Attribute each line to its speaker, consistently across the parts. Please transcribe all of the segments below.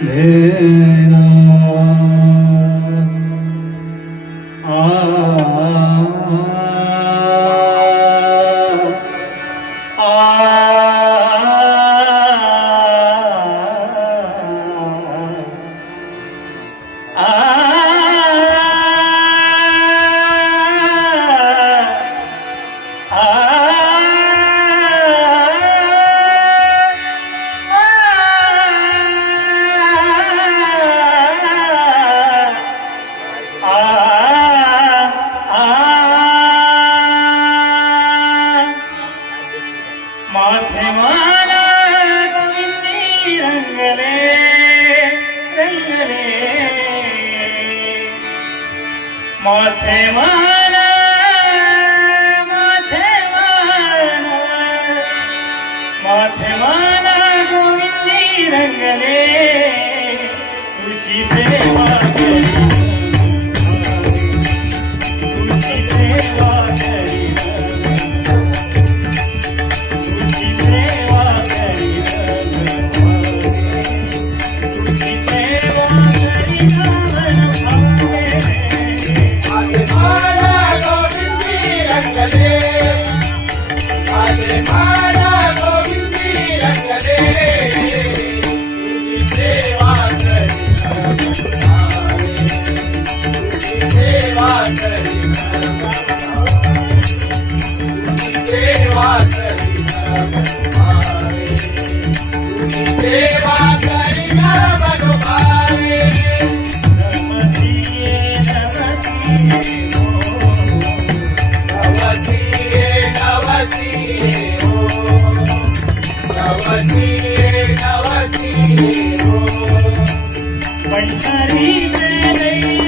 Speaker 1: Yeah. माथे माना गो रंग ख़ुशी बेले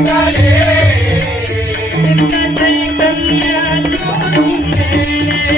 Speaker 1: I'm Thank you.